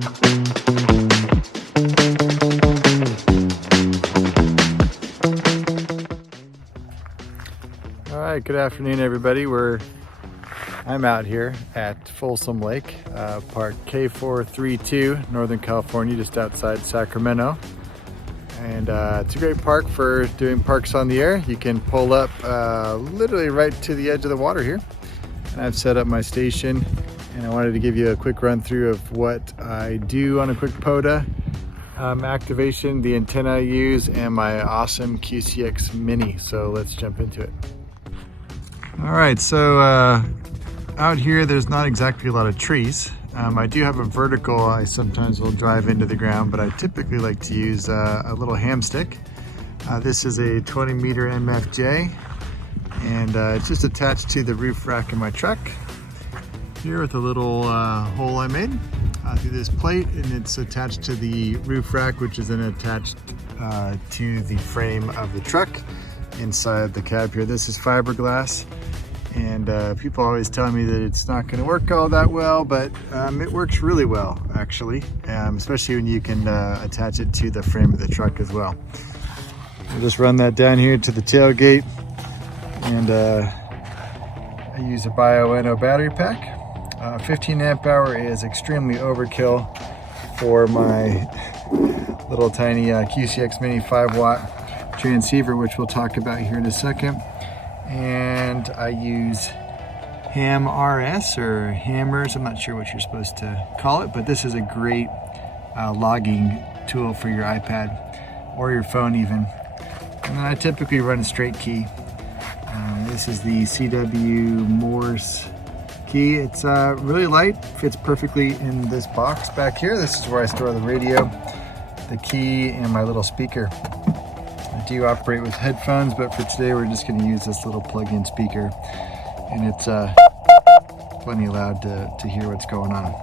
All right, good afternoon, everybody. I'm out here at Folsom Lake, park K-3432, Northern California, just outside Sacramento. And it's a great park for doing parks on the air. You can pull up literally right to the edge of the water here. And I've set up my station, and I wanted to give you a quick run through of what I do on a quick POTA activation, the antenna I use, and my awesome QCX Mini. So let's jump into it. All right, so out here there's not exactly a lot of trees. I do have a vertical I sometimes will drive into the ground, but I typically like to use a little hamstick. This is a 20-meter MFJ, and it's just attached to the roof rack in my truck here with a little hole I made through this plate, and it's attached to the roof rack, which is then attached to the frame of the truck inside the cab here. This is fiberglass, and people always tell me that it's not going to work all that well, but it works really well, actually, especially when you can attach it to the frame of the truck as well. I'll just run that down here to the tailgate, and I use a Bio battery pack. 15 amp hour is extremely overkill for my little tiny QCX Mini 5-watt transceiver, which we'll talk about here in a second. And I use ham RS or hammers. I'm not sure what you're supposed to call it, but this is a great logging tool for your iPad or your phone even. And then I typically run a straight key. This is the CW Morse key. It's really light, fits perfectly in this box back here. This is where I store the radio, the key, and my little speaker. I do operate with headphones, but for today we're just going to use this little plug-in speaker, and it's plenty loud to hear what's going on.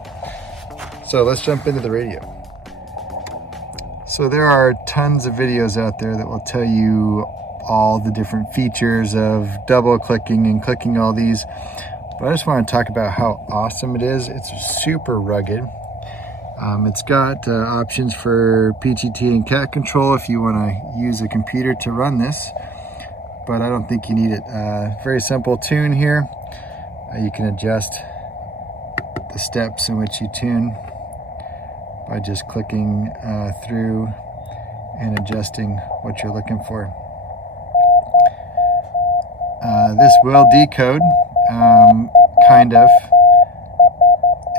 So let's jump into the radio. So there are tons of videos out there that will tell you all the different features of double clicking and clicking all these, but I just want to talk about how awesome it is. It's super rugged. It's got options for PGT and cat control if you want to use a computer to run this, but I don't think you need it. Very simple tune here. You can adjust the steps in which you tune by just clicking through and adjusting what you're looking for. This will decode, kind of.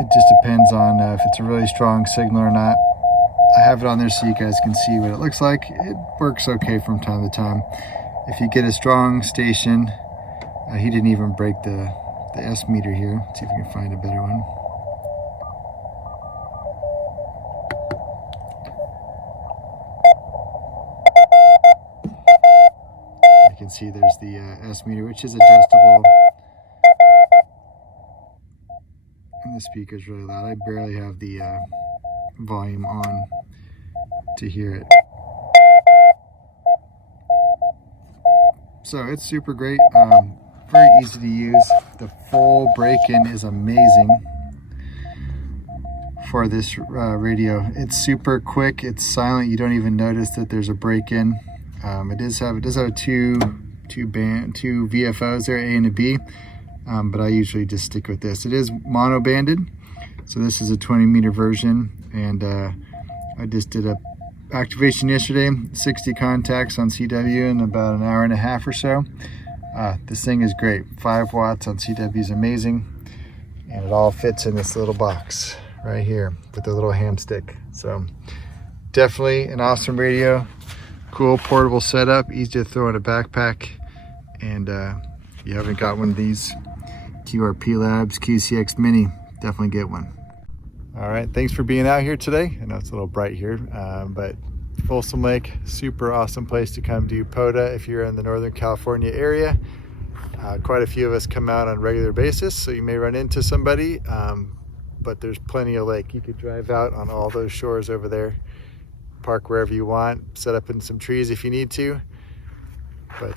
It just depends on if it's a really strong signal or not. I have it on there so you guys can see what it looks like. It works okay from time to time. If you get a strong station, he didn't even break the S meter here. Let's see if we can find a better one. You can see there's the S meter, which is adjustable. And the speaker's really loud. I barely have the volume on to hear it. So it's super great, very easy to use. The full break-in is amazing for this radio. It's super quick, it's silent, you don't even notice that there's a break-in. It does have two VFOs there, A and a B. But I usually just stick with this. It is mono banded, so this is a 20-meter version, and I just did a activation yesterday, 60 contacts on CW in about an hour and a half or so. This thing is great. 5 watts on CW is amazing, and it all fits in this little box right here with the little ham stick. So definitely an awesome radio, cool portable setup, easy to throw in a backpack, and if you haven't got one of these QrpLabs QCX Mini, definitely get one. All right, thanks for being out here today. I know it's a little bright here, but Folsom Lake, super awesome place to come do POTA if you're in the Northern California area. Quite a few of us come out on a regular basis, so you may run into somebody, but there's plenty of lake. You could drive out on all those shores over there, park wherever you want, set up in some trees if you need to, but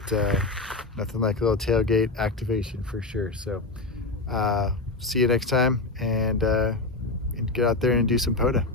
nothing like a little tailgate activation for sure. So see you next time, and get out there and do some POTA.